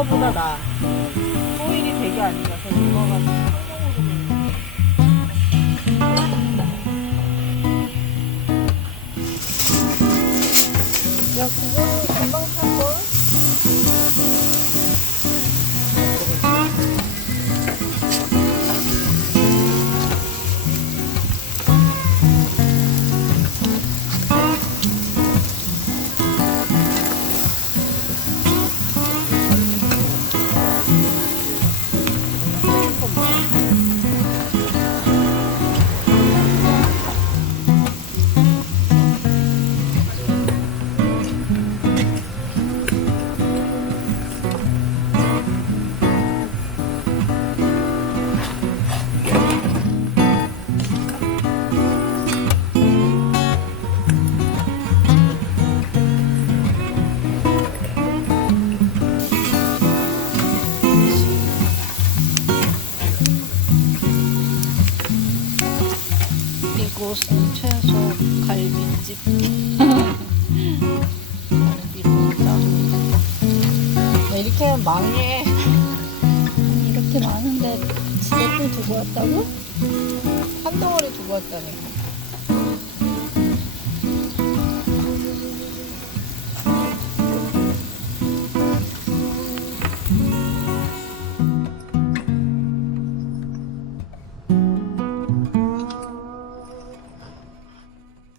거보다 나아. 호일이 되게 안 좋아서 누워가지고 성공으로. 야, 그거는 금방 살걸? 이곳은 채소 갈비집. 갈비찜. 이렇게 하면 망해. 이렇게 많은데 집에 또 두고 왔다고? 한 덩어리 두고 왔다니까.